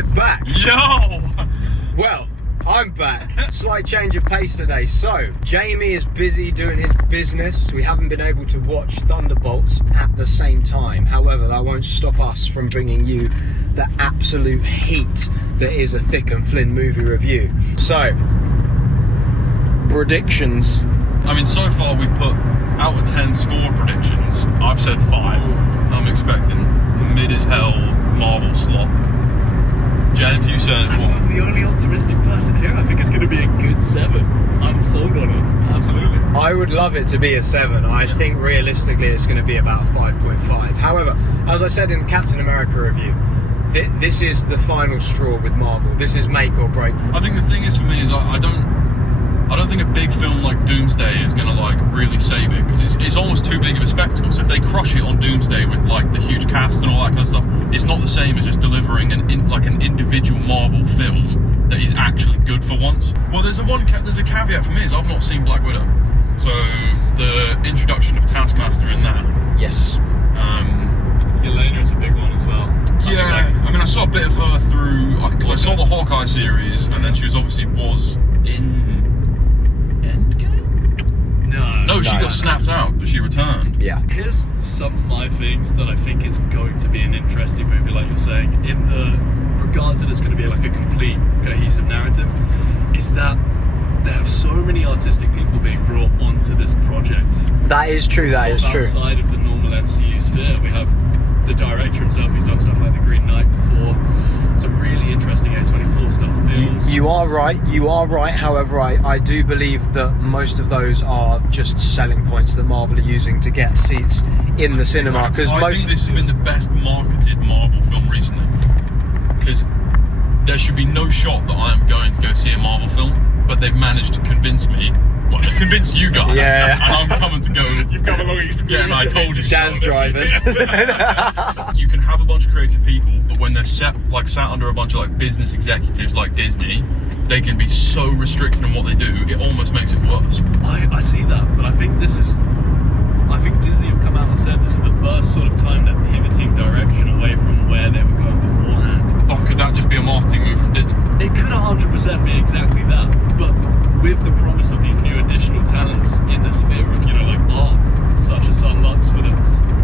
we're back. Yo! Well, I'm back. Slight change of pace today. So, Jamie is busy doing his business. We haven't been able to watch Thunderbolts at the same time. However, that won't stop us from bringing you the absolute heat that is a Thick and Flynn movie review. So, predictions. I mean, so far we've put out of 10 score predictions. I've said 5. I'm expecting mid as hell Marvel slop. James, you said what? I'm the only optimistic person here. I think it's going to be a good 7. I'm sold on it. Absolutely. I would love it to be a 7. I think realistically it's going to be about 5.5. However, as I said in the Captain America review, this is the final straw with Marvel. This is make or break. I think the thing is for me is I don't think a big film like Doomsday is going to like really save it, because it's almost too big of a spectacle. So if they crush it on Doomsday with like the huge cast and all that kind of stuff, it's not the same as just delivering an individual Marvel film that is actually good for once. Well, there's a caveat for me is I've not seen Black Widow, so the introduction of Taskmaster in that. Yes. Yelena is a big one as well. I mean, I saw a bit of her through, because I saw the Hawkeye series, and then she was in Endgame? No, she got snapped out, but she returned. Yeah. Here's some of my things that I think it's going to be an interesting movie, like you're saying, in the regards that it's going to be like a complete cohesive narrative, is that there have so many artistic people being brought onto this project. That is true, that is true. Outside of the normal MCU sphere, we have the director himself who's done stuff like The Green Knight before, some really interesting A24 stuff, films. You are right. However, I do believe that most of those are just selling points that Marvel are using to get seats in the cinema. Because I think this has been the best marketed Marvel film recently. Because there should be no shot that I am going to go see a Marvel film, but they've managed to convince me. Well, they convinced you guys, yeah. And I'm coming to go. You've come along exclusively. Yeah, and I told you. Dan's driving. You can have a bunch of creative people, but when they're sat under a bunch of like business executives like Disney, they can be so restricted in what they do, it almost makes it worse. I see that, but I think Disney have come out and said this is the first sort of time they're pivoting direction away from where they were going beforehand. Or could that just be a marketing move from Disney? It could 100% be exactly that, but with the promise of these new additional talents in the sphere of, like art, such as Sun Lux for the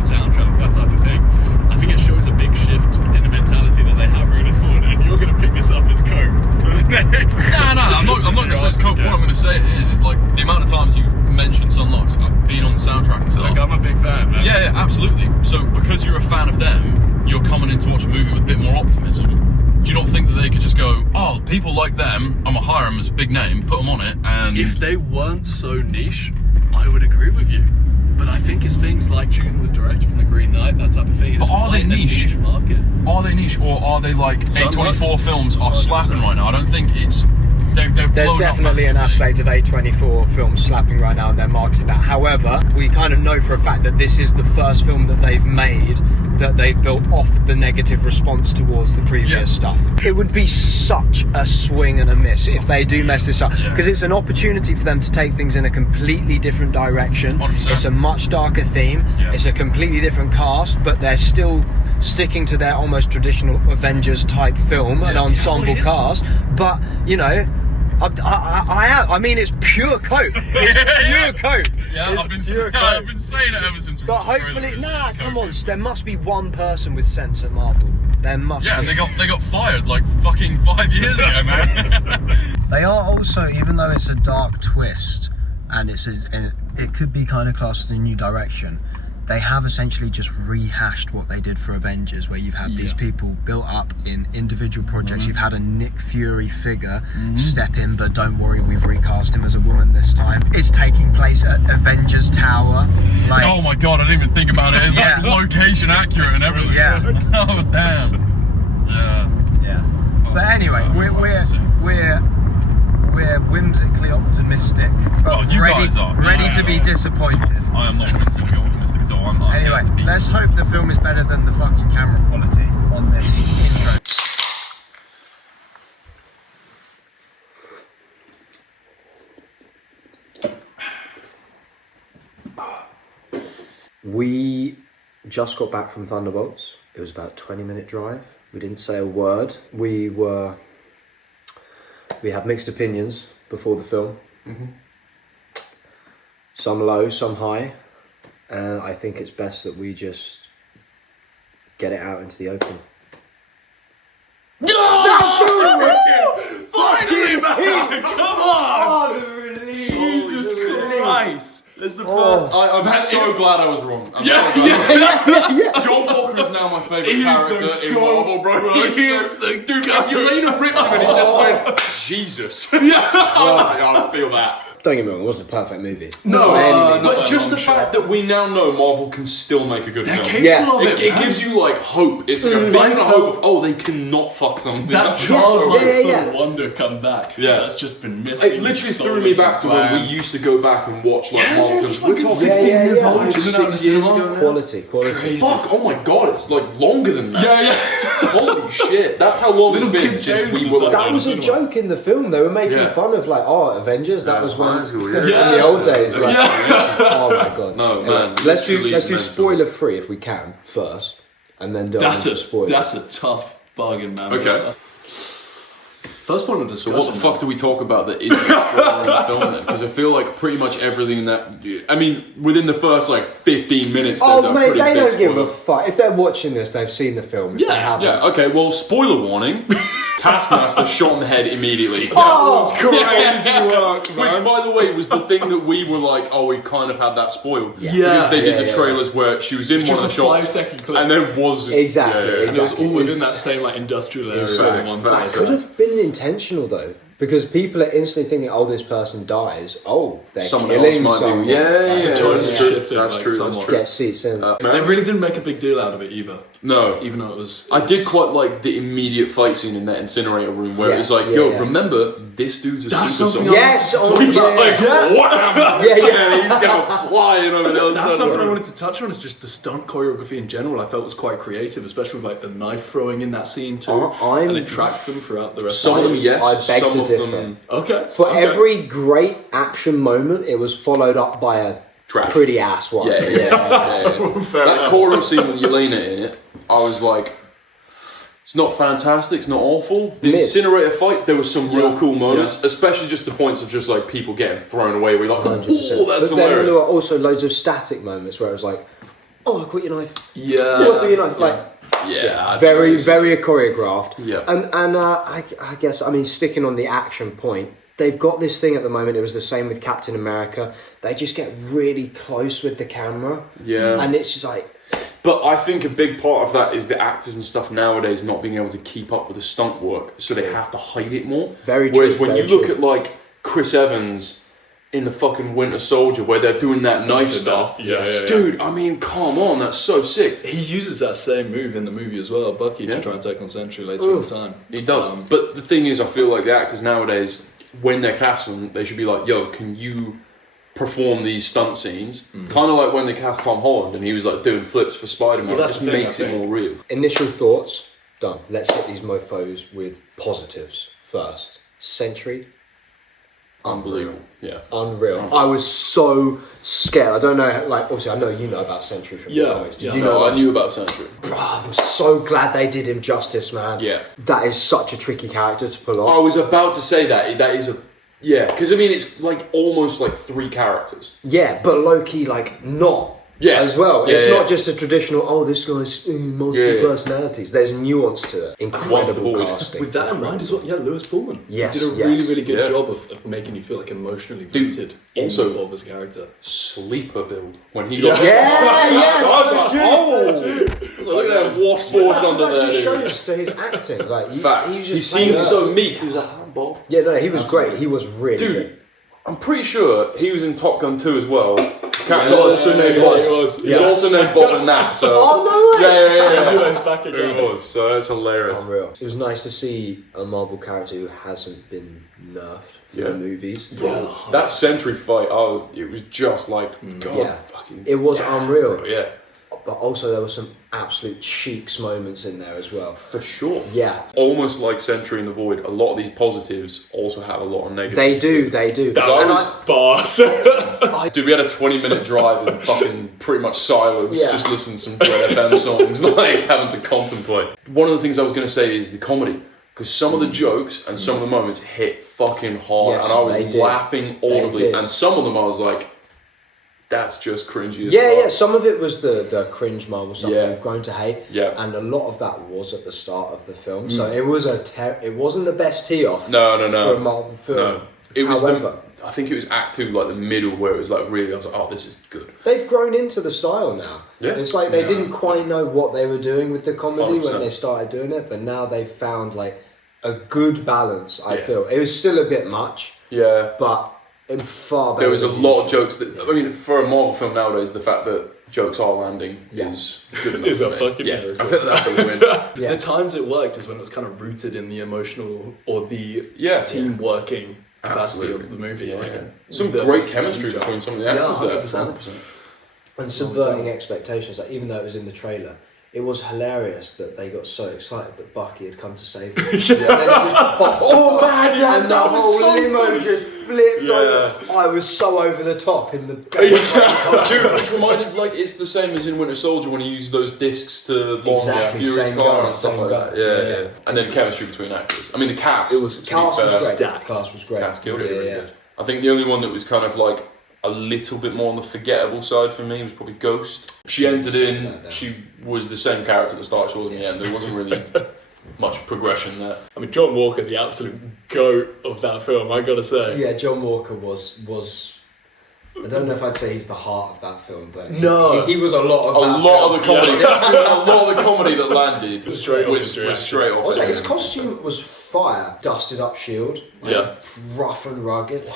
soundtrack, that type of thing, I think it shows a big shift in the mentality that they have bringing us forward, and you're going to pick this up as coke for the next... No, I'm not going to say it's coke. Yes. What I'm going to say is like the amount of times you've mentioned Sun Lux being on the soundtrack and stuff. Like, I'm a big fan, man. Yeah, absolutely. So because you're a fan of them, you're coming in to watch a movie with a bit more optimism. Do you not think that they could just go, oh, people like them, I'm going to hire them as a big name, put them on it, and... If they weren't so niche, I would agree with you. But I think it's things like choosing the director from The Green Knight, that type of thing. But are they niche? Market. Are they niche, or are they like A24 films are 100%. slapping right now? I don't think it's... There's definitely an aspect of A24 films slapping right now and they're marketing that. However, we kind of know for a fact that this is the first film that they've made that they've built off the negative response towards the previous stuff. It would be such a swing and a miss if they do mess this up, because it's an opportunity for them to take things in a completely different direction. 100%. It's a much darker theme. It's a completely different cast, but they're still sticking to their almost traditional Avengers type film, an ensemble cast. But I mean, it's pure coke. It's pure coke. Yeah, I've been saying it ever since we But hopefully, come on. There must be one person with sense at Marvel. There must be. Yeah, and they got fired like fucking 5 years ago, man. They are also, even though it's a dark twist, and it could be kind of classed as a new direction, they have essentially just rehashed what they did for Avengers, where you've had these people built up in individual projects. You've had a Nick Fury figure step in, but don't worry, we've recast him as a woman this time. It's taking place at Avengers Tower. Oh my god, I didn't even think about it. It's like location accurate and everything. Yeah. Oh damn. Yeah. But anyway, we're whimsically optimistic, but ready to be disappointed. I am not whimsically optimistic at all. Anyway, let's hope the film is better than the fucking camera quality on this intro. We just got back from Thunderbolts. It was about a 20-minute drive. We didn't say a word. We had mixed opinions before the film. Mm-hmm. Some low, some high. And I think it's best that we just get it out into the open. Finally, man! Come on! Jesus Christ! That's the first. I'm so glad I was wrong. I'm so glad. John Walker is now my favourite character in Marvel, bro. He is the dude. Yelena ripped him and he just went, Jesus. I was like, I feel that. Don't get me wrong, it wasn't a perfect movie. No, But just the fact that we now know Marvel can still make a good film. It gives you like hope. It's like a big hope of, they cannot fuck something. That childlike wonder come back. Yeah. That's just been missing. It literally threw me back to when we used to go back and watch like Marvel films. We're talking 16 years old. just 6 years ago now. Quality. Crazy. Fuck, oh my god, it's like longer than that. Yeah. Holy shit, that's how long it's been since we were like... That was a joke in the film. They were making fun of like, Avengers. That was when in the old days. Like, oh my god. No, anyway, man. Let's do spoiler free if we can first, and then do spoilers. That's a tough bargain, man. Okay. First point of So discussion. what the fuck do we talk about that isn't spoiler in the film then? Because I feel like pretty much everything that... I mean, within the first like 15 minutes there's a mate, pretty they big don't give spoiler. a fuck. If they're watching this, they've seen the film. If they haven't. Yeah, okay, well, spoiler warning. Taskmaster shot in the head immediately. Oh, crazy work, man. Which, by the way, was the thing that we were like, we kind of had that spoiled. Yeah. Because they did the trailers where she was in one just of the a shots. 5-second clip. And then was... Exactly. And it was all within that same like industrial area. Facts, one. facts. That could have been intentional though, because people are instantly thinking, this person dies. They're Someone killing else might someone. be... Yeah. The tone's shifted, That's like, true, somewhat. that's true. Get seats in. They really didn't make a big deal out of it either. No. Even though it was... I did quite like the immediate fight scene in that incinerator room where it was like, remember, this dude's a super soldier. Yes! He's like, wham! Yeah. He's going flying over the other That's side of something the I room. wanted to touch on. Is just the stunt choreography in general. I felt was quite creative, especially with like the knife throwing in that scene too, and it tracks them throughout the rest. Some of them, the yes. I beg some to of differ. them... Okay. For every great action moment, it was followed up by a Trash. pretty ass one. Yeah. That chorus scene with Yelena in it, I was like, it's not fantastic, it's not awful. The incinerator fight, there was some real cool moments, especially just the points of just like people getting thrown away. We're like, 100%. that's But then there hilarious. were also loads of static moments where it was like, I caught your knife. Yeah. I caught your knife. Like, Yeah, very choreographed. Yeah. And I guess, I mean, sticking on the action point, they've got this thing at the moment. It was the same with Captain America. They just get really close with the camera. Yeah. And it's just like... But I think a big part of that is the actors and stuff nowadays not being able to keep up with the stunt work, so they have to hide it more. Very true. Whereas when you look at like Chris Evans in the fucking Winter Soldier, where they're doing that knife stuff, dude, I mean, come on, that's so sick. He uses that same move in the movie as well, Bucky, to try and take on Sentry later in time. He does. But the thing is, I feel like the actors nowadays, when they're casting, they should be like, yo, can you perform these stunt scenes? Kind of like when they cast Tom Holland and he was like doing flips for Spider-Man. Well, It just makes it more real. Initial thoughts, done. Let's hit these mofos with positives first. Sentry. Unbelievable. Yeah. Unreal. I was so scared. I don't know, like, obviously I know you know about Sentry from the comics. Did you know? I knew about Sentry. Bro, I'm so glad they did him justice, man. Yeah. That is such a tricky character to pull I off. was about to say that. That is a... Yeah, because I mean, it's like almost like 3 characters. Yeah, but low-key, like, not. Yeah. As well. Yeah, It's yeah. not just a traditional, this guy's multiple personalities. There's nuance to it. Incredible board. casting. With that in mind as well, Lewis Pullman. Yes, He did a yes. really, really good Yeah. job of making you feel like emotionally Dude, rooted also- in Bob's character. Sleeper build. When he got... Yeah, yes! I was like, look at them washboards under That there, just dude. shows to his acting. Like, Facts. he was He just seemed playing so up. meek. He was like, oh, Bob. Yeah, no, he was great. He was really Dude, good. I'm pretty sure he was in Top Gun 2 as well. Character Yeah, also named Bob. he was. He's also named Bob in that. So. Oh, no way! Yeah. He's back again. It was. So that's hilarious. Unreal. It was nice to see a Marvel character who hasn't been nerfed for the movies. Yeah. That Sentry fight, it was just like, God, Yeah. fucking. It was unreal. Yeah. but also there were some absolute cheeks moments in there as well. For sure. Yeah. Almost like Sentry in the Void, a lot of these positives also have a lot of negatives. They do. That was bars. Dude, we had a 20-minute drive in fucking pretty much silence, Yeah. just listening to some Dread FM songs, like having to contemplate. One of the things I was going to say is the comedy, because some of the jokes and some of the moments hit fucking hard, Yes, and I was they did. laughing They audibly, did. and some of them I was like, that's just cringy as Yeah, fuck. yeah. Some of it was the cringe Marvel stuff Yeah. we've grown to hate. Yeah. And a lot of that was at the start of the film. So it was it wasn't the best tee off No. for a Marvel film. No. It was However, I think it was Act 2, like the middle, where it was like really, I was like, oh, this is good. they've grown into the style now. Yeah. It's like they Yeah. didn't quite know what they were doing with the comedy 100%. when they started doing it, but now they've found like a good balance, I Yeah. feel. It was still a bit much, Yeah. but in far better. There was a than lot of usual. jokes that, I mean, for a Marvel film nowadays, the fact that jokes are landing Yeah. is good enough. Is a for me. fucking yeah. miracle. I feel that's a win. Yeah. The times it worked is when it was kind of rooted in the emotional or the Yeah. team working capacity Absolutely. of the movie. Yeah. Like, Some the- great chemistry between some of the Yeah, actors there. 100%. And subverting expectations, like even though it was in the trailer, it was hilarious that they got so excited that Bucky had come to save them. And then it just popped Oh, up, man, yeah, and the that was whole so limo good. just flipped Yeah. over. I was so over the top in the Dude, which reminded, like, it's the same as in Winter Soldier when he used those discs to launch Exactly, Fury's same car guy, and stuff same like guy. that. Yeah, Yeah. yeah. And then chemistry between actors. I mean, the cast. It was- to be Cast fair, was great. Stacked. Cast was great. Cast killed it. Yeah, Really yeah. good. I think the only one that was kind of like a little bit more on the forgettable side for me was probably Ghost. She entered in, she was the same character at the start, she was in the end. There wasn't really much progression there. I mean, John Walker, the absolute goat of that film, I gotta say. Yeah, John Walker was. I don't know if I'd say he's the heart of that film, but No. he was a lot of A that lot film. of the comedy, a lot of the comedy that landed Straight off was his reactions. straight off. Also, his him. costume was fire. Dusted up shield. like, Yeah. Rough and rugged.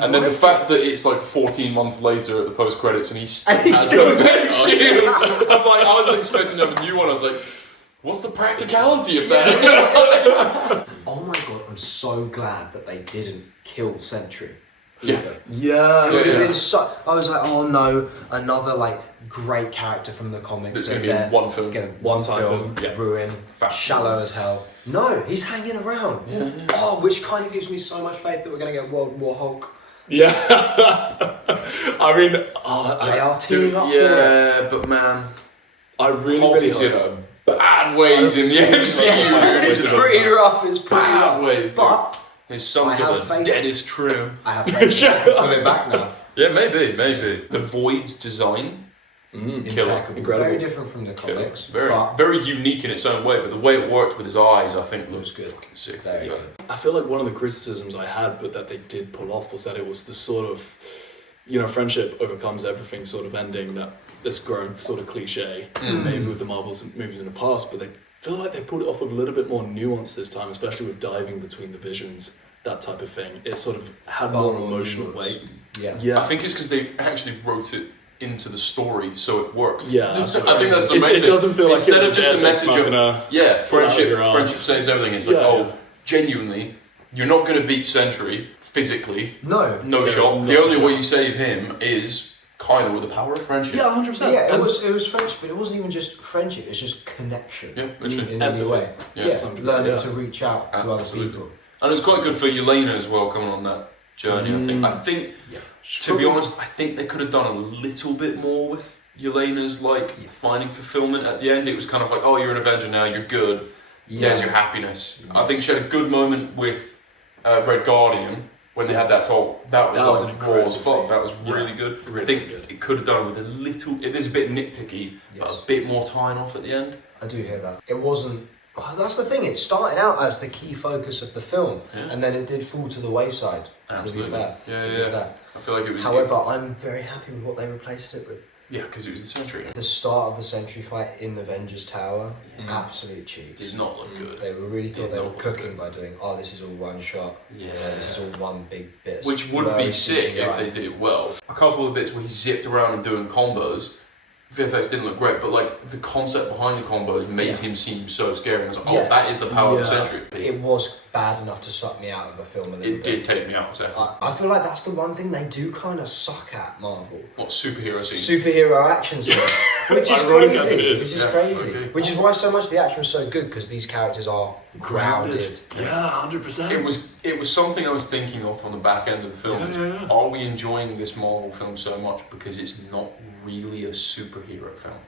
And then the fact that it's like 14 months later at the post credits and he's And he's has still a big shield. I'm like, I was expecting to have a new one. I was like, what's the practicality of that? Oh my god, I'm so glad that they didn't kill Sentry. Yeah. Yeah. It would have Yeah. been so. I was like, oh no, another like great character from the comics. It's that going to be they're in one film. gonna- One time film, film, yeah. ruin, Fact. shallow as hell. No, he's hanging around. Yeah. Oh, which kind of gives me so much faith that we're going to get World War Hulk. Yeah. I mean, They are teaming up for it. Yeah, but man, I really, Hulk really is in hope. a bad ways in the MCU. It's pretty rough. It's pretty Bad rough. ways, dude. But His son's I got have the faith. deadest true. I have faith that they're coming back now. Yeah, maybe. The Void's design, killer. Impeccable. Incredible. Very different from the Killer. comics. Very, but very unique in its own way, but the way it worked with his eyes, I think, looks good. fucking sick. to be Very fair. good. I feel like one of the criticisms I had, but that they did pull off, was that it was the sort of, you know, friendship overcomes everything sort of ending that that's grown sort of cliche, maybe with the Marvels movies in the past, but they feel like they pulled it off with a little bit more nuance this time, especially with diving between the visions, that type of thing. It sort of had Far more more emotional nuance. weight. Yeah. Yeah. I think it's because they actually wrote it into the story, so it worked. Yeah, I absolutely. think that's the It- main it thing. doesn't feel like instead it's of a just a Deus message Ex of Machina, friendship, your ass. friendship saves everything. It's like, Yeah, oh, yeah. genuinely, you're not going to beat Sentry physically, No. no There's shot. no The only shot. way you save him is kind of with the power of friendship. Yeah, 100%. Yeah, it And- was friendship, but it wasn't even just friendship. It's just connection. Yeah, literally. In any Empathy. way. Yeah. Yeah, Something, learning yeah. to reach out to other Absolutely. people. And it was quite good for Yelena as well, coming on that journey. I think, to be honest, I think they could have done a little bit more with Yelena's like finding fulfillment at the end. It was kind of like, oh, you're an Avenger now, you're good. There's your happiness. I think she had a good moment with Red Guardian when they had that talk. That was an like raw incredible as fuck. scene. That was really Yeah, good. really I think good. it could have done with a little. It is a bit nitpicky, but Yes. a bit more tying off at the end. I do hear that. It wasn't. Oh, that's the thing. It started out as the key focus of the film, Yeah. and then it did fall to the wayside. Absolutely. To be fair. Yeah, to be yeah. fair. I feel like it was. However, I'm very happy with what they replaced it with. yeah, because it was the Sentry. The start of the Sentry fight in the Avengers Tower, absolute cheese. Did not look good. They were really thought Did they were not look cooking good. by doing, oh, this is all one shot. Yeah. This is all one big bit. Which would Low be sick CGI. if they did it well. A couple of bits where he zipped around and doing combos. VFX didn't look great, but like the concept behind the combos made Yeah. him seem so scary. I was like, oh, Yes. that is the power of the Yeah. Sentry. It was bad enough to suck me out of the film a little It bit. did take me out a second. I feel like that's the one thing they do kind of suck at, Marvel. What superhero scenes? Superhero action scenes. Which is Ironic crazy. as it is. Which is Yeah, crazy. okay. Which is why so much of the action was so good, because these characters are grounded. Yeah, 100%. It was something I was thinking of on the back end of the film. Yeah. Are we enjoying this Marvel film so much because it's not really a superhero film?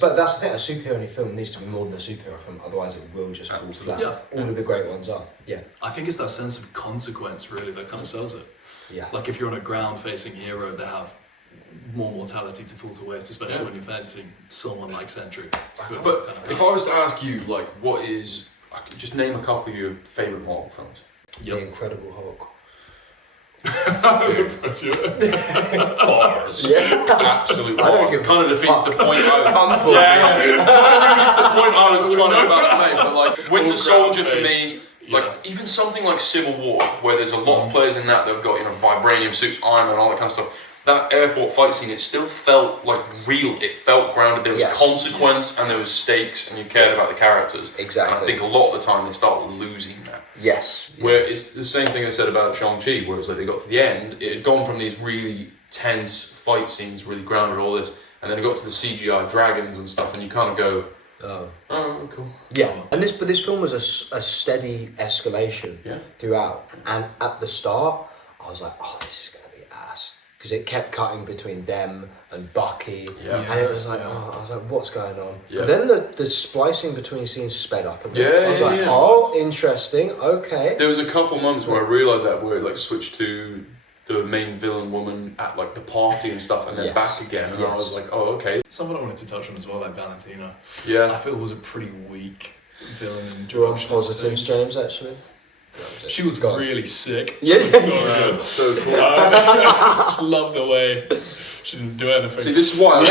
But that's the thing, a superhero film needs to be more than a superhero film, otherwise it will just fall flat. Yeah. All of the great ones are. Yeah. I think it's that sense of consequence really that kind of sells it. Yeah. Like if you're on a ground-facing hero, they have more mortality to fall to waste, especially when you're facing someone like Sentry. But if I was to ask you, like, what is... Just name a couple of your favourite Marvel films. The Incredible Hulk. Bars. Yeah. Absolute I don't bars. give It kind of a defeats fuck. the point I was... Come for Yeah. Defeats the point I was trying to about to make. But like, Winter Soldier for me... Like, even something like Civil War, where there's a lot of players in that have got, vibranium suits, Iron Man, all that kind of stuff. That airport fight scene, it still felt like real. It felt grounded. There was consequence and there was stakes, and you cared about the characters. Exactly. And I think a lot of the time they start losing that. Yes. Where it's the same thing I said about Shang-Chi, where it was like they got to the end, it had gone from these really tense fight scenes, really grounded, all this, and then it got to the CGI dragons and stuff, and you kind of go, oh, cool. Yeah, and this film was a steady escalation throughout. And at the start, I was like, oh, this is gonna be ass, because it kept cutting between them and Bucky, and it was like, I was like, what's going on? Yeah. But then the splicing between scenes sped up a bit. Yeah, I was like, oh, interesting, okay. There was a couple moments where I realised that, where it like switched to the main villain woman at like the party and stuff, and then back again, and I was like, oh, okay. Someone I wanted to touch on as well, like Valentina. Yeah. I feel was a pretty weak villain in Draw introduction. positives, James, actually. She was really sick. Yeah. She was so good. So cool. I love the way she didn't do anything. See, this is why I was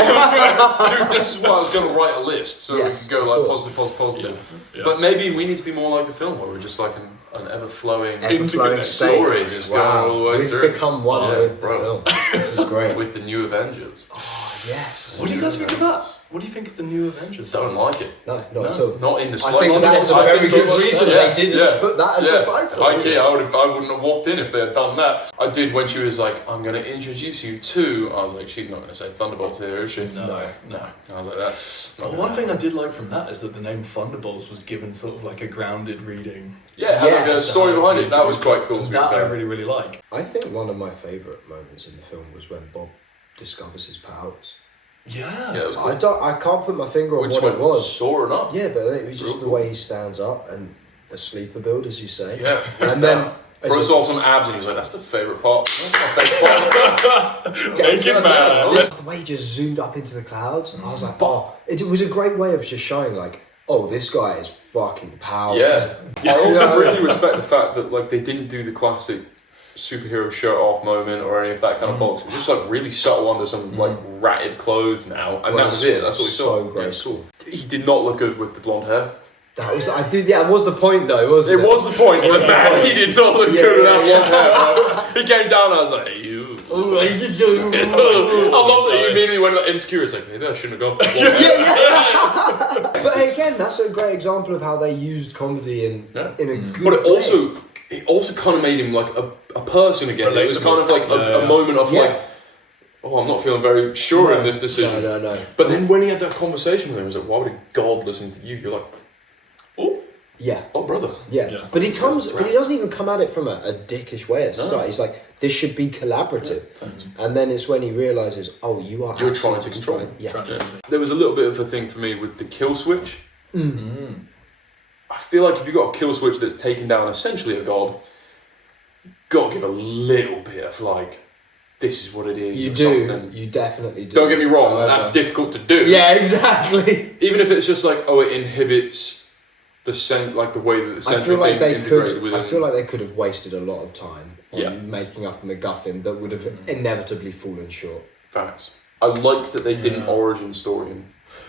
going to write a list, so we could go like positive. Yeah. But maybe we need to be more like the film, where we're just like an ever-flowing Ever-flowing story, just going all the way We've through. become one with the film. This is great. With the new Avengers. Yes. What do you guys think of that? What do you think of the new Avengers? Don't like it. No, not at all. Not in the I slightest. think that is a very good reason they didn't put that as the title. I wouldn't have walked in if they had done that. I did when she was like, I'm going to introduce you to... I was like, she's not going to say Thunderbolts here, is she? No. I was like, that's... Well, one thing I did like from that is that the name Thunderbolts was given sort of like a grounded reading. Yeah, had like a story behind it. That was quite cool. That I really, really like. I think one of my favourite moments in the film was when Bob discovers his powers. Yeah. Yeah, it was cool. I can't put my finger on Which what it was. soaring up. Yeah, but it was just the way he stands up and the sleeper build, as you say. Yeah. And then Bro saw some abs and he was like, that's the favourite part. That's my favourite part. Naked man. The way he just zoomed up into the clouds, and I was like, oh, it was a great way of just showing like, oh, this guy is fucking powerful. Yeah. I also really respect the fact that like they didn't do the classic superhero shirt off moment or any of that kind of box. It was just like really subtle under some like ratted clothes now, and that was it. That's what we saw. So graceful. Yeah, cool. He did not look good with the blonde hair. That was it was the point though, wasn't it? It was the point. He did not look good with that blonde hair. Right? He came down and I was like, hey, you. I love that he immediately went like, insecure. It's like, maybe I shouldn't have gone for the blonde hair. But again, that's a great example of how they used comedy in a good But way. it also kind of made him like a person again. It was kind of like a moment of like, oh, I'm not feeling very sure in this decision. No. But then when he had that conversation with him, he was like, why would God listen to you? You're like, oh, brother. Yeah. But he doesn't even come at it from a dickish way at the start. He's like, this should be collaborative. And then it's when he realises, oh, you're trying to control me. Yeah. There was a little bit of a thing for me with the kill switch. I feel like if you've got a kill switch that's taken down essentially a god, got to give a little bit of like, this is what it is. You or do. Something. You definitely do. Don't get me wrong, that's difficult to do. Yeah, exactly. Even if it's just like, oh, it inhibits the the way that the central thing integrated with it. I feel like they could have wasted a lot of time on making up a MacGuffin that would have inevitably fallen short. Facts. I like that they did an origin story.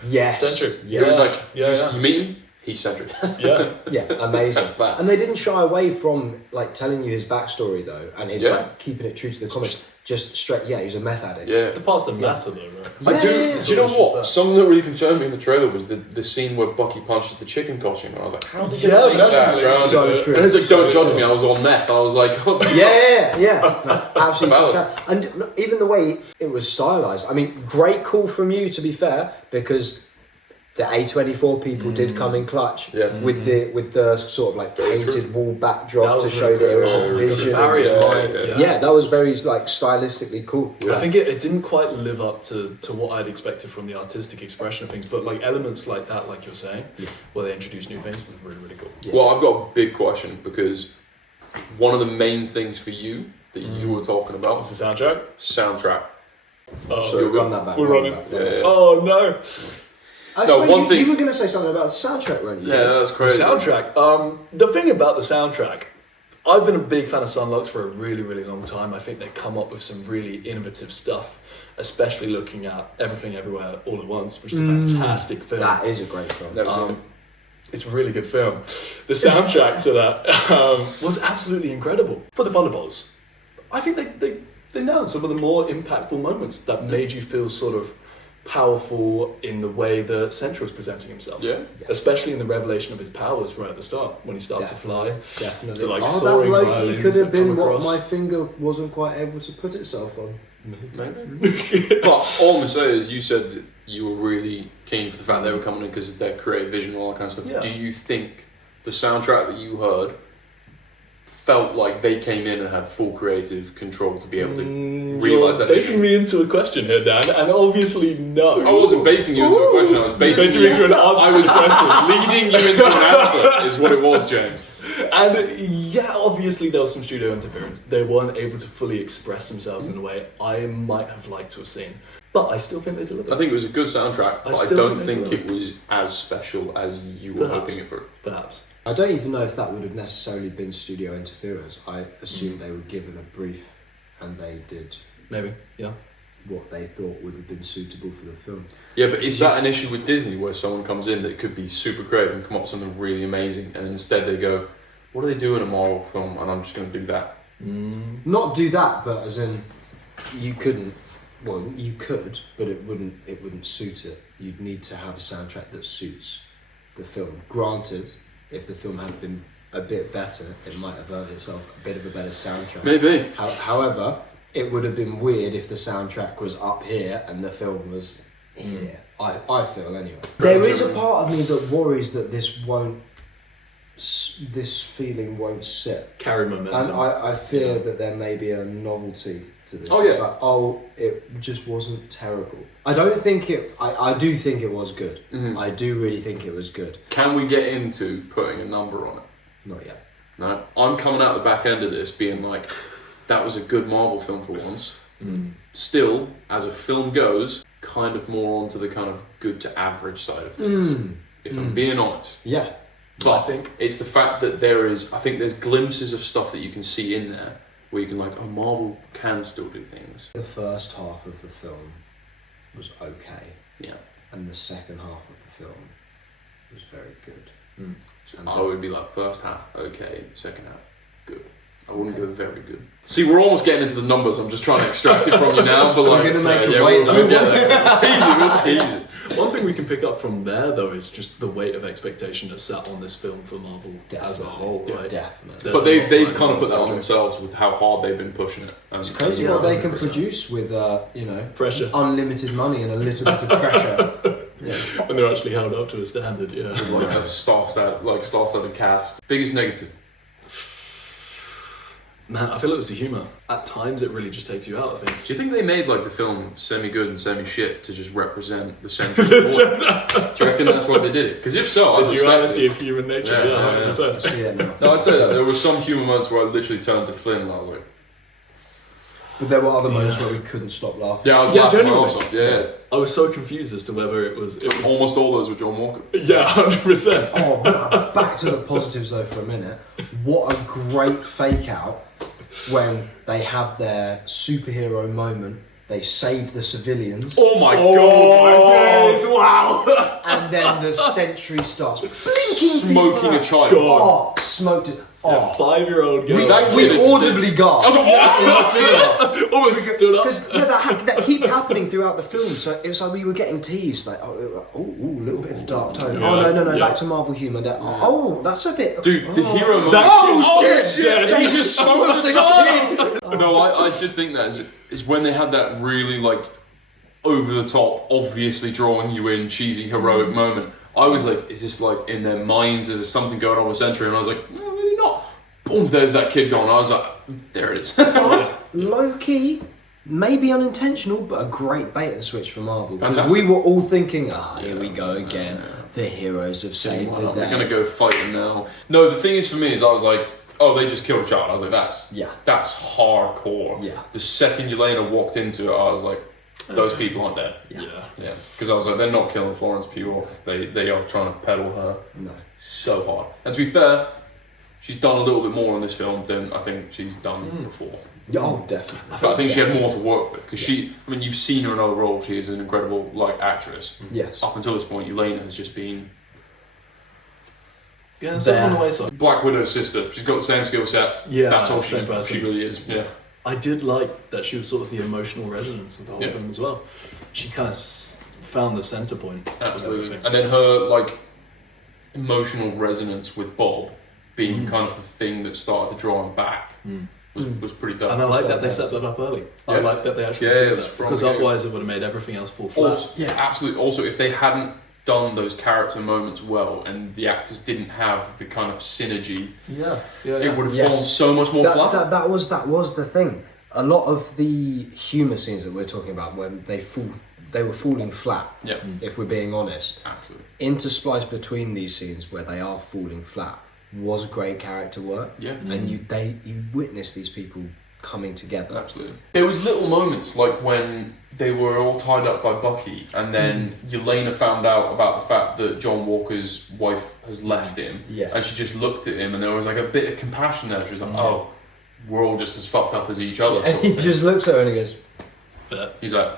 Yes. Centric. Yeah. It was like, you meet him, he's centric. Yeah. Yeah, amazing. That's that. And they didn't shy away from like telling you his backstory though, and his like keeping it true to the comics. Just straight, he was a meth addict. Yeah. The parts that matter, though, right? Do you know what? Something that really concerned me in the trailer was the scene where Bucky punches the chicken costume, and I was like, how are they going to make that around so it? true. And it's like, don't judge me, I was on meth. I was like, oh, No, absolutely fantastic. And even the way it was stylized, I mean, great call from you, to be fair, because the A24 people did come in clutch with the sort of like painted wall backdrop to show that it was a vision. That was very like stylistically cool. I think it didn't quite live up to what I'd expected from the artistic expression of things, but like elements like that, like you're saying, where they introduced new things, was really, really cool. Well, I've got a big question, because one of the main things for you that you were talking about What's the soundtrack? Soundtrack. Oh, So Run that back. we're running. Yeah. Oh no! You were going to say something about the soundtrack, weren't you? Yeah, that's crazy. The soundtrack. The thing about the soundtrack, I've been a big fan of Sunlux for a really, really long time. I think they come up with some really innovative stuff, especially looking at Everything Everywhere All at Once, which is a fantastic film. That is a great film. Never seen it. It's a really good film. The soundtrack to that was absolutely incredible. For the Thunderbolts, I think they nailed some of the more impactful moments that made you feel sort of powerful in the way that Sentry was presenting himself. Yeah. Especially in the revelation of his powers right at the start, when he starts to fly. Definitely. The, like, that soaring Loki violins could have that come been what across. my finger wasn't quite able to put itself on. Maybe. But all I'm going to say is, you said that you were really keen for the fact they were coming in because of their creative vision and all that kind of stuff. Yeah. Do you think the soundtrack that you heard felt like they came in and had full creative control to be able to realise that You're baiting vision? me into a question here, Dan, and obviously no. I wasn't baiting you into a question, I was baiting Baiting you into an answer. I was leading you into an answer, is what it was, James. And yeah, obviously there was some studio interference. They weren't able to fully express themselves in a way I might have liked to have seen. But I still think they delivered. I think it was a good soundtrack, but I still don't think think they it was as special as you were Perhaps. hoping it for. Perhaps. I don't even know if that would have necessarily been studio interference. I assume they were given a brief and they did Maybe, yeah. what they thought would have been suitable for the film. Yeah, but is that an issue with Disney where someone comes in that could be super creative and come up with something really amazing, and instead they go, what do they do in a Marvel film, and I'm just going to do that? Not do that, but as in, you couldn't. Well, you could, but it wouldn't suit it. You'd need to have a soundtrack that suits the film. Granted, if the film had been a bit better, it might have earned itself a bit of a better soundtrack. Maybe. However, it would have been weird if the soundtrack was up here and the film was here. I feel anyway. There is a part of me that worries that this feeling won't sit. Carry momentum. And I fear that there may be a novelty to this. Oh, yeah. It's like, it just wasn't terrible. I don't think it... I do think it was good. Mhm. I do really think it was good. Can we get into putting a number on it? Not yet. No. I'm coming out the back end of this being like, that was a good Marvel film for once. Still, as a film goes, kind of more onto the kind of good to average side of things. If I'm being honest. Yeah. But I think it's the fact that I think there's glimpses of stuff that you can see in there where you can like, oh, Marvel can still do things. The first half of the film was okay. Yeah. And the second half of the film was very good. And I would be like, first half, okay, second half, good. I wouldn't go very good. See, we're almost getting into the numbers. I'm just trying to extract it from you now, but like, We're gonna make yeah, a wait. we'll get there. We'll tease it. One thing we can pick up from there, though, is just the weight of expectation that's sat on this film for Marvel as a whole, right? Definitely. But they've kind of put that on themselves with how hard they've been pushing it. It's crazy what they can produce with, Pressure. unlimited money and a little bit of pressure. Yeah. And they're actually held up to a standard, yeah. Like a star-studded cast. Biggest negative. Man, I feel it was the humour. At times, it really just takes you out of things. Do you think they made like the film semi-good and semi-shit to just represent the central point? Do you reckon that's why they did it? Because if so, I'd The respect duality it. of human nature, Yeah, 100%. Yeah, no. No, I'd say that. There were some humour moments where I literally turned to Flynn and I was like... But there were other moments where we couldn't stop laughing. Yeah, I was Yeah, laughing my genuinely. arse off. Yeah. I was so confused as to whether it was Almost all those were John Walker. Yeah, 100%. Oh, man, back to the positives though for a minute. What a great fake out when they have their superhero moment. They save the civilians. Oh my god! Wow! And then the sentry starts blinking Smoking people a child. out. Oh, smoked it. Oh, 5-year-old girl. we audibly gasped in the cinema. Almost stood up. Because that keep happening throughout the film, so it was like we were getting teased, like, a little bit of dark tone. Yeah. Oh no, Yeah. back to Marvel humour. Oh, that's a bit. Dude, the hero moment. Shit! He just smoked the top. No, I did think that is when they had that really like over the top, obviously drawing you in, cheesy, heroic moment. I was like, is this like in their minds? Is there something going on with Sentry? And I was like, no, really not. Boom, there's that kid gone. I was like, there it is. Low key, maybe unintentional, but a great bait and switch for Marvel. Because Fantastic. we were all thinking, here we go again. The heroes have saved the day. We're gonna go fight them now. No, the thing is for me is I was like, oh, they just killed a child. I was like, that's hardcore. Yeah. The second Yelena walked into it, I was like, those people aren't dead. Yeah. Because I was like, they're not killing Florence Pugh. They are trying to peddle her. No. So hard. And to be fair, she's done a little bit more in this film than I think she's done before. Oh, definitely. But I think she had more to work with because you've seen her in other roles. She is an incredible actress. Yes. Up until this point, Yelena has just been So on the wayside. Black Widow's sister. She's got the same skill set. Yeah, that's all same person. she really is. Yeah. I did like that she was sort of the emotional resonance of the whole Yeah. film as well. She kind of found the centre point. Absolutely. And then her emotional resonance with Bob being kind of the thing that started to draw him back was pretty dope. And I like that they set that up early. I Yeah. like that they actually Yeah, did it was that, from because the otherwise it would have made everything else fall flat. Also, yeah, absolutely. Also, if they hadn't done those character moments well and the actors didn't have the kind of synergy, it would have fallen so much more flat. That was the thing. A lot of the humour scenes that we're talking about, when they were falling flat. Yeah. If we're being honest, Absolutely. interspliced between these scenes where they are falling flat was great character work. Yeah. And you witness these people coming together. Absolutely. There was little moments like when they were all tied up by Bucky, and then Yelena found out about the fact that John Walker's wife has left him, Yes. and she just looked at him, and there was like a bit of compassion there. She was like, "Oh, we're all just as fucked up as each other." And Sort he of thing. just looks at her and he goes, But He's like,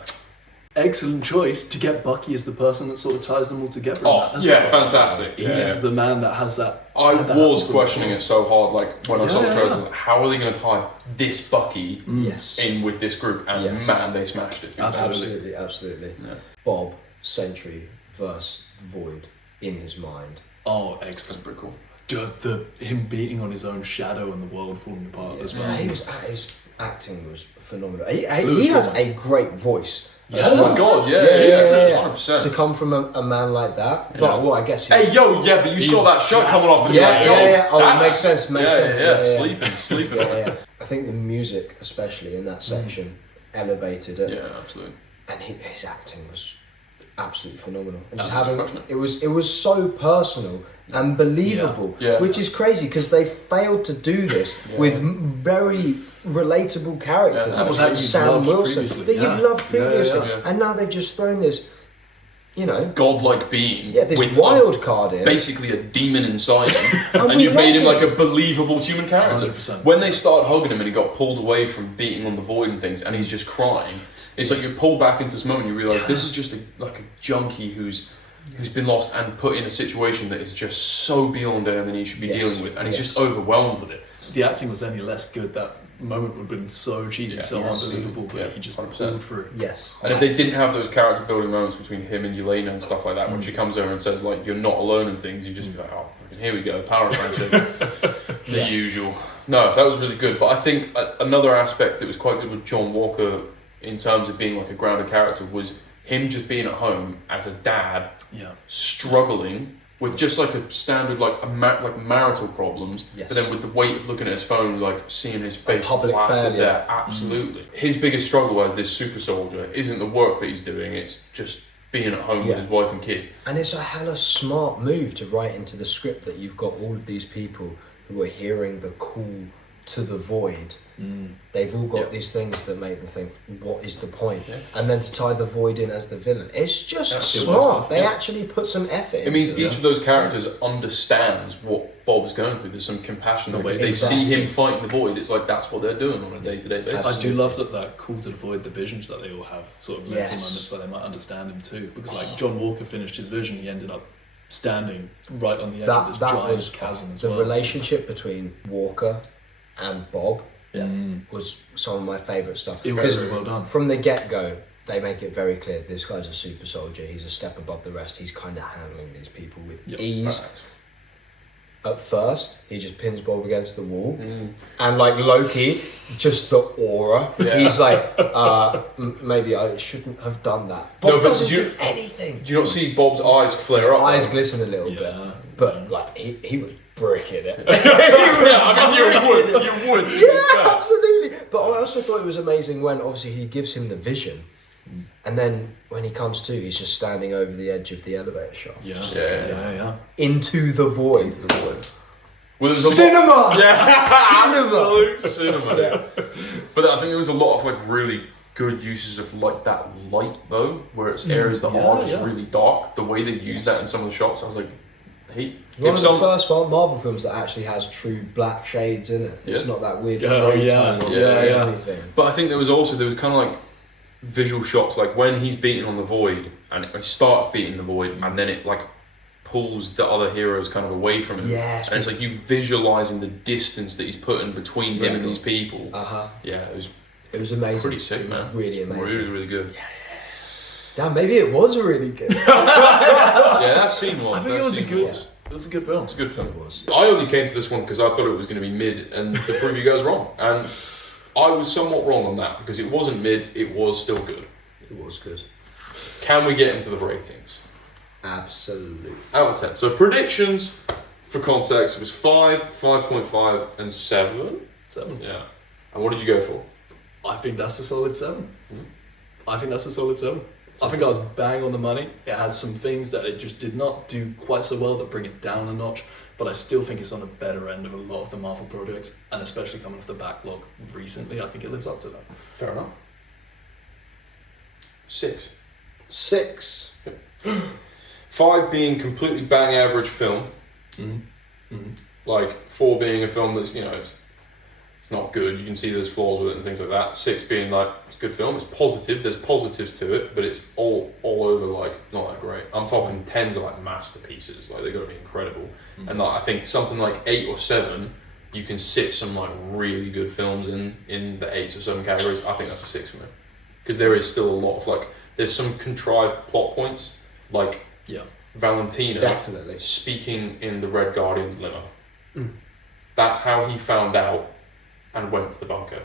excellent choice to get Bucky as the person that sort of ties them all together. in "Oh, that as yeah, well. fantastic." He's Yeah. the man that has that. I had that was happen. questioning it so hard, like when I saw the Yeah. trailers, I was like, how are they going to tie this Bucky yes. in with this group? And Yes. man, they smashed it. Absolutely. Absolutely. Yeah. Bob, Sentry versus Void in his mind. Oh, That's excellent. pretty cool. Him beating on his own shadow and the world falling apart as well. His acting was phenomenal. He has a great voice. Oh my god, yeah. 100%. To come from a man like that, Yeah. but well, I guess. Hey, yo, yeah, but you saw that shot coming off the Yeah, ground. yeah. Oh, it That's- makes sense. Makes sense. Yeah. Sleeping. Yeah. I think the music, especially in that section, elevated it. Yeah, absolutely. And his acting was absolutely phenomenal. And just Absolutely having passionate. it was so personal and believable, Yeah. which is crazy because they failed to do this with very relatable characters. Yeah, People that you've Sam loved Wilson previously. that Yeah. you've loved Yeah, previously, yeah. and now they've just thrown this, Godlike being this with wild card in. basically a demon inside him, And and we you've made him love like a believable human character. 100%. When they started hugging him and he got pulled away from beating on the void and things, and he's just crying, it's like you're pulled back into this moment. You realise this is just a junkie who's been lost and put in a situation that is just so beyond anything he should be Yes. dealing with, and he's Yes. just overwhelmed with it. The acting was any less good. That moment would have been so cheesy, Yeah. so Yes. unbelievable, but Yeah, he just 100%. pulled through. Yes. And if they didn't have those character building moments between him and Yelena and stuff like that, when she comes over and says like, "You're not alone" and things, you just be like, "Oh, fucking here we go, power of friendship." The Yes. usual. No, that was really good. But I think another aspect that was quite good with John Walker in terms of being like a grounded character was him just being at home as a dad, Yeah. struggling with just like a standard like marital problems, Yes. but then with the weight of looking at his phone, like seeing his face public blasted failure. there. Absolutely. His biggest struggle as this super soldier isn't the work that he's doing; it's just being at home Yeah. with his wife and kid. And it's a hella smart move to write into the script that you've got all of these people who are hearing the call to the void. They've all got Yeah. these things that make them think, what is the point? And then to tie the void in as the villain. It's just Yeah, it was, smart. They yeah. actually put some effort It means into each of those characters understands what Bob is going through. There's some compassion The way because they Exactly. see him fighting the void. It's like that's what they're doing on a day-to-day basis. I do love that call to avoid the visions that they all have, sort of mental Yes. moments where they might understand him too. Because like John Walker finished his vision, he ended up standing right on the edge of this that giant was chasm as the well. relationship between Walker and Bob. Yeah. Was some of my favourite stuff. It was Because really well done. From the get-go, they make it very clear this guy's a super soldier. He's a step above the rest. He's kind of handling these people with ease. At first, he just pins Bob against the wall, and like Loki, just the aura. Yeah. He's like, maybe I shouldn't have done that. Bob doesn't do anything. Do you not see Bob's eyes flare His up? eyes though? glisten a little bit, but like he was bricking it. Yeah, I mean, you would. To be Yeah, fair. absolutely. But I also thought it was amazing when obviously he gives him the vision, and then when he comes to, he's just standing over the edge of the elevator shaft, Yeah. into the void. Well, there's a Cinema. lot, yeah, Cinema. absolute cinema. Yeah. But I think there was a lot of like really good uses of like that light though, where it's areas that are just really dark. The way they use that in some of the shots, I was like, hey, One of the first Marvel films that actually has true black shades in it. It's not that weird grey tone on everything. But I think there was kind of like visual shots, like when he's beating on the void and he starts beating the void, and then it like pulls the other heroes kind of away from him. Yes. And it's like you visualising the distance that he's putting between him and these people. Yeah, It was amazing. pretty sick, man. Really amazing. Really, really good. Damn, maybe it was really good. Yeah, that scene was. I think that it was a scene good. was. It was a good film. It's a good film. It was. I only came to this one because I thought it was going to be mid, and to prove you guys wrong. And I was somewhat wrong on that because it wasn't mid, it was still good. It was good. Can we get into the ratings? Absolutely. Out of 10. So predictions, for context, it was 5, 5.5, and 7. 7. Yeah. And what did you go for? I think that's a solid 7. I think that's a solid 7. I think I was bang on the money. It had some things that it just did not do quite so well that bring it down a notch, but I still think it's on the better end of a lot of the Marvel projects, and especially coming off the backlog recently, I think it lives up to that. Fair enough. 6. 6. 5 being completely bang average film. Like 4 being a film that's, you know, it's not good. You can see there's flaws with it and things like that. 6 being like, it's a good film, it's positive, there's positives to it, but it's all over like not that great. I'm talking 10s are like masterpieces, like they're gonna be incredible. And like, I think something like 8 or 7, you can sit some like really good films in the 8s or 7 categories. I think that's a 6 for me. Because there is still a lot of like, there's some contrived plot points, like Valentina Definitely. speaking in the Red Guardian's limo. That's how he found out and went to the bunker.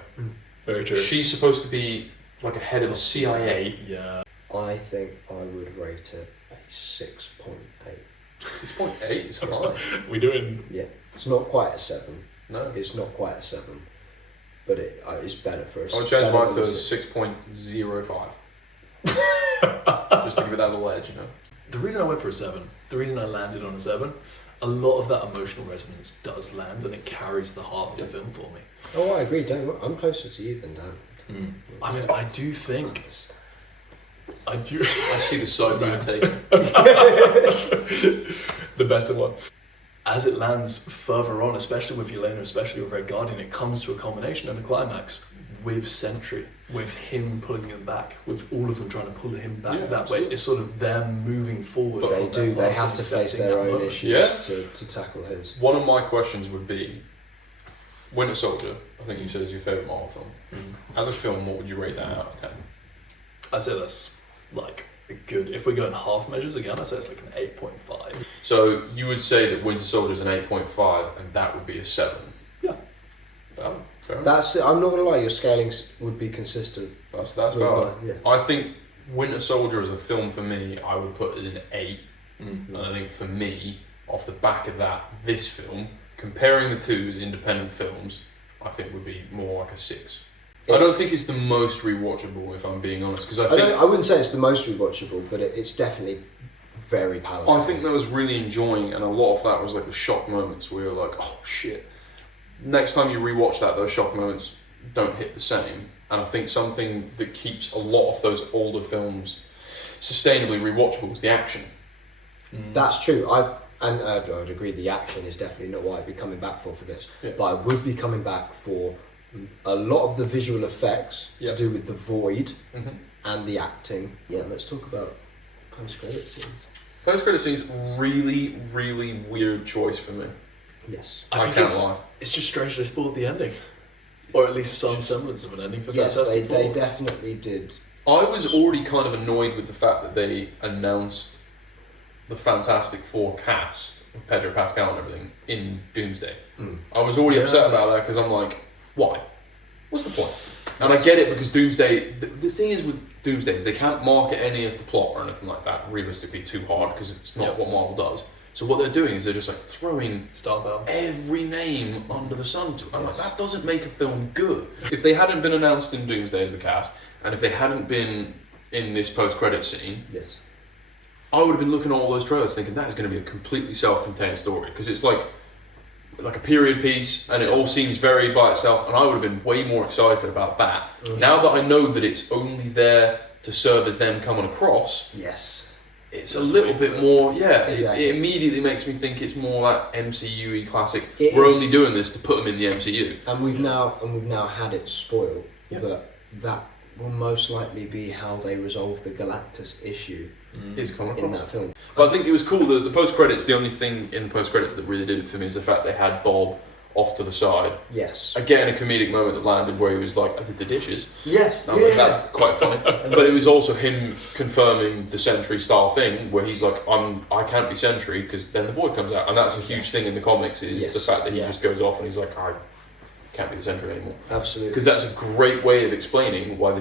Very true. She's supposed to be like a head of the CIA. Yeah. I think I would rate it a 6.8. 6.8 is high. We're doing. Yeah. It's not quite a 7. No. It's not quite a 7. But it's better for us. I would change mine to 6.05. Just to give it that little edge, you know. The reason I went for a 7, the reason I landed on a 7, a lot of that emotional resonance does land and it carries the heart of the film for me. Oh, I agree, Dan. I'm closer to you than Dan. I mean, I do think. I do. I see the side that I'm taking. The better one. As it lands further on, especially with Yelena, especially with Red Guardian, it comes to a culmination and a climax with Sentry, with him pulling him back, with all of them trying to pull him back that absolutely. way. It's sort of them moving forward. But they from do. that They past have and to face accepting their that own moment. issues Yeah. to tackle his. One of my questions would be, Winter Soldier, I think you said is your favourite Marvel film. As a film, what would you rate that out of 10? I'd say that's like a good. If we're going half measures again, I'd say it's like an 8.5. So you would say that Winter Soldier is an 8.5 and that would be a 7? Yeah. Fair enough. That's it. I'm not gonna lie. Your scaling would be consistent. That's with valid. mine, yeah. I think Winter Soldier as a film for me, I would put as an 8. And I think for me, off the back of that, this film, comparing the two as independent films, I think would be more like a 6. I don't think it's the most rewatchable, if I'm being honest, because I wouldn't say it's the most rewatchable, but it's definitely very palatable. I think that was really enjoying, and a lot of that was like the shock moments where you're like, oh shit. Next time you rewatch that, those shock moments don't hit the same. And I think something that keeps a lot of those older films sustainably rewatchable is the action. That's true. I would agree. The action is definitely not what I'd be coming back for this, but I would be coming back for a lot of the visual effects to do with the void and the acting. Yeah, let's talk about post-credit scenes. Post-credit scene's really, really weird choice for me. Yes. I think can't it's, lie. it's just strange they spoiled the ending. Or at least some semblance of an ending for Yes, Fantastic Four. they definitely did. I was already kind of annoyed with the fact that they announced the Fantastic Four cast, with Pedro Pascal and everything, in Doomsday. I was already upset about that because I'm like, why? What's the point? And I get it because Doomsday, the thing is with Doomsday is they can't market any of the plot or anything like that realistically too hard because it's not what Marvel does. So what they're doing is they're just like throwing every name under the sun to it. I'm like, that doesn't make a film good. If they hadn't been announced in Doomsday as the cast, and if they hadn't been in this post-credit scene, Yes. I would have been looking at all those trailers thinking that is going to be a completely self-contained story because it's like a period piece and it all seems very by itself, and I would have been way more excited about that. Now that I know that it's only there to serve as them coming across, Yes. it's a little bit more, Exactly. it immediately makes me think it's more that MCU-y classic. It We're is. only doing this to put them in the MCU. And we've now had it spoiled that will most likely be how they resolve the Galactus issue Is coming in across. that film. But I think it was cool, the post-credits, the only thing in the post-credits that really did it for me is the fact they had Bob off to the side. Yes. Again, a comedic moment that landed where he was like, I did the dishes. Yes. And I was like, that's quite funny. But it was also him confirming the Sentry style thing where he's like, I can't be Sentry because then the Void comes out. And that's a huge thing in the comics is Yes. the fact that he Yeah. just goes off and he's like, I can't be the Sentry anymore. Absolutely. Because that's a great way of explaining why the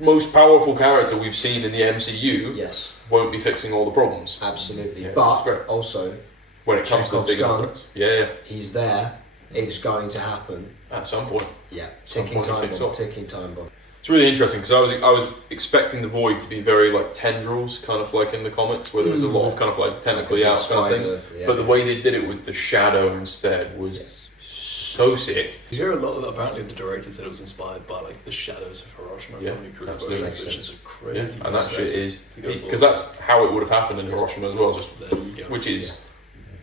most powerful character we've seen in the MCU Yes. won't be fixing all the problems. Absolutely. Yeah, But it's great. also, When it comes to the Chekhov's bigger gun. threats. Yeah, he's there. It's going to happen. at some point. Yeah. Some Ticking point it time kicks bomb. off. Ticking time bomb. It's really interesting because I was expecting the Void to be very like tendrils, kind of like in the comics, where there was a lot of kind of like technically Like a out kind of things. spider, yeah. But the way they did it with the shadow instead was Yes. so sick. You hear a lot of that. Apparently, the director said it was inspired by like the shadows of Hiroshima Yeah, from nuclear absolutely. explosions, which is a Yeah, crazy. and that shit is to go because for. that's how it would have happened in Hiroshima as well, just, There you go. which is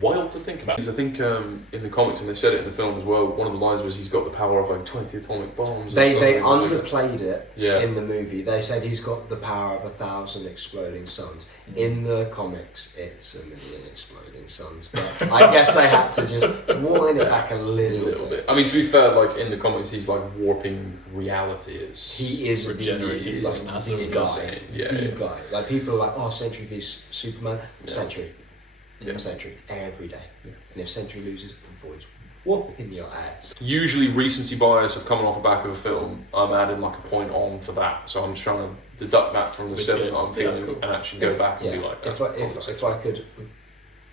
wild to think about. Because I think in the comics, and they said it in the film as well, one of the lines was he's got the power of like 20 atomic bombs. They and stuff like that. underplayed it Yeah. in the movie. They said he's got the power of 1,000 exploding suns. In the comics, it's 1,000,000 exploding suns. But I guess they had to just wind it back a A little, little bit. I mean, to be fair, like in the comics, he's like warping reality. He is Regenerating the, like an atom. the guy. Insane. Yeah, the yeah. guy. Like people are like, oh, Sentry v Superman. Yeah. Sentry. Yeah. Sentry every day. And if Sentry loses, the Void's whooping your ass. Usually, recency bias of coming off the back of a film, I'm adding like a point on for that. So I'm just trying to deduct that from the Which cinema is- I'm feeling yeah. and actually go back and Yeah. be like, If I could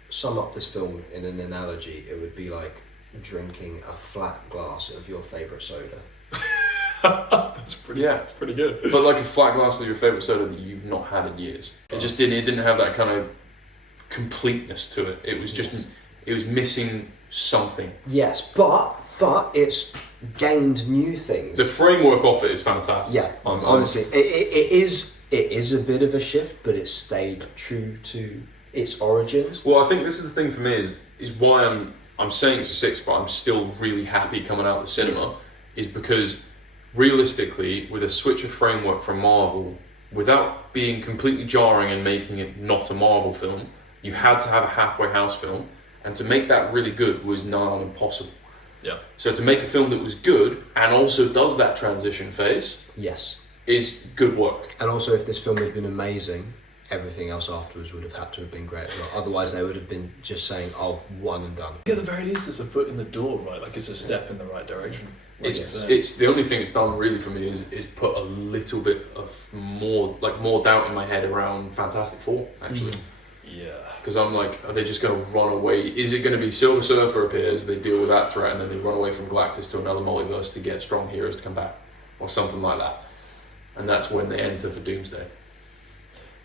sum up this film in an analogy, it would be like drinking a flat glass of your favourite soda. That's pretty. yeah. Pretty good. But like a flat glass of your favourite soda that you've not had in years. It just didn't. It didn't have that kind of completeness to it. It was just. Yes. It was missing something. Yes, but it's gained new things. The framework of it is fantastic. Yeah, I'm- honestly, it is a bit of a shift, but it's stayed true to its origins. Well, I think this is the thing for me is why I'm saying it's a 6, but I'm still really happy coming out of the cinema, is because realistically, with a switch of framework from Marvel, without being completely jarring and making it not a Marvel film, you had to have a halfway house film, and to make that really good was nigh on impossible. Yeah. So to make a film that was good and also does that transition phase Yes, is good work. and also if this film had been amazing, everything else afterwards would have had to have been great as well. Otherwise, they would have been just saying, "Oh, one and done." At the very least, it's a foot in the door, right? Like it's a step in the right direction. Like you say. It's the only thing it's done really for me is put a little bit of more doubt in my head around Fantastic Four actually. Yeah. Because I'm like, are they just going to run away? Is it going to be Silver Surfer appears, they deal with that threat, and then they run away from Galactus to another multiverse to get strong heroes to come back? Or something like that. And that's when they enter for Doomsday.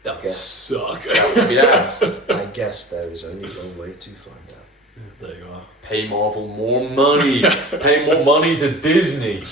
That would Yeah. suck. That would be ass. I guess there is only one way to find out. There you are. Pay Marvel more money. Pay more money to Disney.